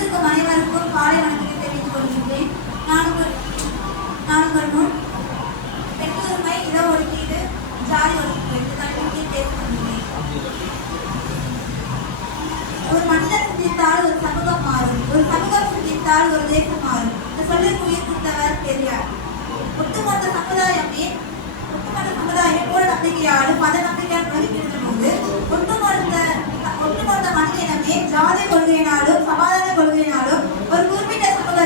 வந்திருக்கும் அனைவருக்கும் காலை வணக்கத்தை தெரிவித்துக் கொள்கின்றேன். நான் உங்கள் நான் உங்கள் முன் பெற்றோருமை இட ஒதுக்கீடு ஜாதி ஒதுக்கீடு இந்த தலைப்பில் பேச ஒரு மனிதன் சிந்தித்தால் ஒரு சமூகம் மாறும். ஒரு சமூகம் சிந்தித்தால் ஒரு தேசம் மாறும். இந்த சொல்லுக்கு உயிர் கொடுத்தவர் பெரியார். ஒட்டுமொத்த சமுதாயமே ஒட்டுமொத்த சமுதாயம் கூட நம்பிக்கையாலும் மத நம்பிக்கையால் ஒதுக்கின்ற போது ஒட்டுமொத்த ஒட்டுமொத்த மனிதனமே ஜாதி கொள்கையினாலும் சமாதான கொள்கை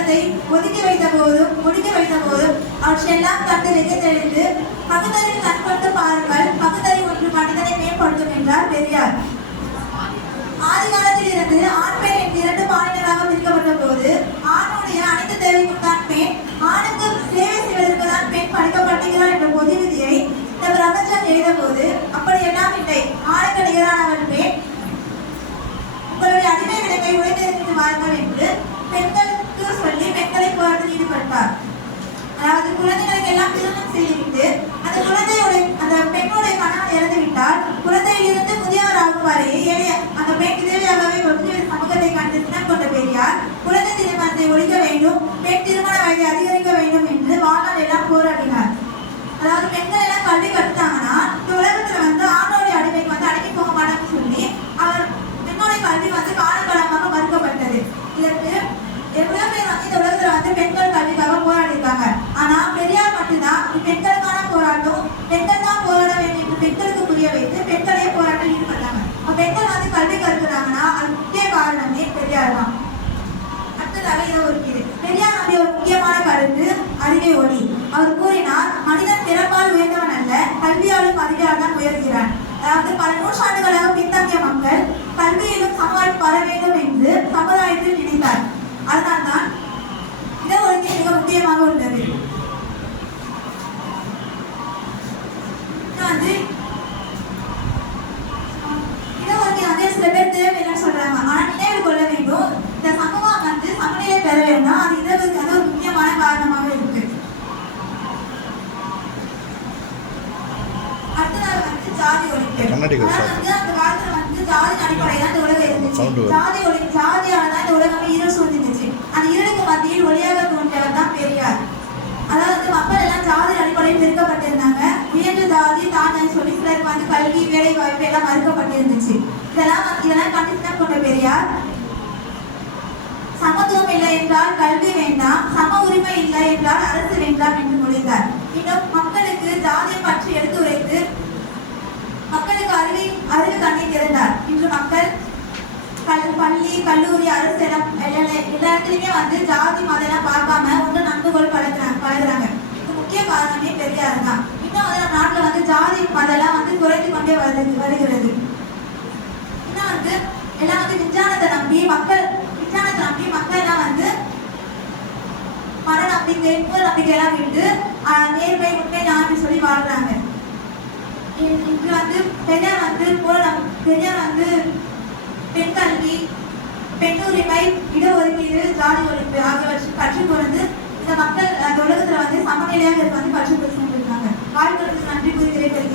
குறிப்பிட்ட ஒதுக்கி வைத்த போதும் முடிக்க வைத்த போதும் அவற்றையெல்லாம் கண்டு வெகு தெளிந்து பகுத்தறிவு கண்கொண்டு பாருங்கள் பகுத்தறிவு ஒன்று மனிதனை மேம்படுத்தும் என்றார் பெரியார். ஆதி காலத்தில் இருந்து ஆண் பெண் என்று இரண்டு பாலினராக பிரிக்கப்பட்ட போது ஆணுடைய அனைத்து தேவைக்கும் தான் பெண் ஆணுக்கு சேவை செய்வதற்கு தான் பெண் படைக்கப்பட்டுகிறார் என்ற பொது விதியை இந்த பிரபஞ்சம் எழுத போது அப்படி எல்லாம் இல்லை ஆணுக்கு நிகரானவன் பெண். உங்களுடைய அடிமை விலங்கை உழைத்திருந்து வாருங்கள் என்று பெண்கள் போராட்டத்தில் அதாவது குழந்தைகளுக்கு எல்லாம் திருமணம் செய்துவிட்டு அந்த குழந்தையுடைய அந்த பெண்ணுடைய கணவன் இறந்து விட்டால் குழந்தையிலிருந்து முதியவர் ஆகும் வரை எளிய அந்த பெண் விதவையாகவே ஒன்று சமூகத்தை கண்டு தினம் கொண்ட பெரியார் குழந்தை திருமணத்தை ஒழிக்க வேண்டும் பெண் திருமண வயதை அதிகரிக்க வேண்டும் என்று வாழ்நாள் எல்லாம் போராடினார். அதாவது பெண்கள் எல்லாம் கல்வி கற்றுட்டாங்கன்னா இந்த உலகத்துல வந்து ஆணோடைய அடிமைக்கு வந்து அடிமை போக மாட்டாங்கன்னு சொல்லி அவர் பெண்ணோடைய கல்வி வந்து காலகாலமாக மறுக்கப்பட்டது இதற்கு எவ்வளவு பேர் வந்து இந்த உலகத்துல வந்து பெண்கள் கல்விக்காக போராடி இருக்காங்க ஆனா பெரியார் மட்டும்தான் இது பெண்களுக்கான போராட்டம் பெண்கள் தான் போராட வேண்டும் என்று பெண்களுக்கு புரிய வைத்து பெண்களே போராட்டம் ஈடுபட்டாங்க அப்ப பெண்கள் வந்து கல்வி கற்கிறாங்கன்னா அது முக்கிய காரணமே பெரியார் தான் அடுத்ததாக இருக்குது பெரியார் நம்முடைய ஒரு முக்கியமான கருத்து அறிவை ஒளி. அவர் கூறினார் மனிதன் பிறப்பால் உயர்ந்தவன் அல்ல கல்வியாலும் அறிவியால் தான் உயர்கிறான். அதாவது பல நூற்றாண்டுகளாக பின்தங்கிய மக்கள் கல்வியிலும் சமவாய்ப்பு பெற வேண்டும் என்று சமுதாயத்தில் நினைத்தார் அதனால்தான் இட ஒதுக்கீடு மிக முக்கியமாக உள்ளது இன்னும் வந்து இட ஒதுக்கீடு வந்து சில பேர் தேவையில்லைன்னு சொல்றாங்க ஆனா நினைவு கொள்ள வேண்டும் இந்த சமூகம் வந்து சமநிலை பெற வேண்டும் அது இடஒதுக்கீடு வந்து ஒரு முக்கியமான காரணமாக இருக்கு ஒழிப்பு. கண்ணாடி. வந்து அந்த காலத்துல வந்து ஜாதி அடிப்படையில இந்த உலகம் இருந்துச்சு. Sound வரும். ஜாதி ஒளி ஜாதியால தான் இந்த உலகமே இருள் சூழ்ந்துச்சு அந்த இருளுக்கு மத்தியில் ஒளியாக தோன்றியவர் தான் பெரியார். அதாவது வந்து மக்கள் எல்லாம் ஜாதி அடிப்படையில் பிரிக்கப்பட்டிருந்தாங்க. உயர்ந்த ஜாதி தாழ்ந்து சொல்லி சிலருக்கு வந்து கல்வி வேலை வாய்ப்பு எல்லாம் மறுக்கப்பட்டிருந்துச்சு. இதெல்லாம் இதெல்லாம் கண்டித்து கொண்ட பெரியார். சமத்துவம் இல்லை என்றால் கல்வி வேண்டாம். சம உரிமை இல்லை என்றால் அரசு வேண்டாம் என்று மொழிந்தார் இன்னும் மக்களுக்கு ஜாதியை பற்றி எடுத்துரைத்து மக்களுக்கு அறிவி அறிவு கண்ணை திறந்தார் இன்று மக்கள் கல் பள்ளி கல்லூரி அரசு எல்லா இடத்துலையுமே வந்து ஜாதி மதம் எல்லாம் பார்க்காம ஒன்று நண்புகள் பழகுறாங்க பழகுறாங்க. இது முக்கிய காரணமே பெரியார் தான். இன்னும் வந்து நம்ம நாட்டில் வந்து ஜாதி மதெல்லாம் வந்து குறைந்து கொண்டே வருது வருகிறது. இன்னும் வந்து எல்லாம் வந்து விஞ்ஞானத்தை நம்பி மக்கள் விஞ்ஞானத்தை நம்பி மக்கள் எல்லாம் வந்து மத நம்பிக்கை மூட நம்பிக்கை எல்லாம் விட்டு நேர்மை உண்மை நான் சொல்லி வாழ்றாங்க. இ- இன்று வந்து பெரியார் வந்து மூட பெரியார் வந்து பெண் கல்வி பெண் உரிமை இடஒதுக்கீடு ஜாதி ஒழிப்பு ஆகியவற்றை கற்றுக் கொடுத்து இந்த மக்கள் அந்த உலகத்துல வந்து சமநிலையாக இருக்க வந்து கற்றுக் கொடுத்து வாழ்க்கைக்கு நன்றி கூறுகிறேன்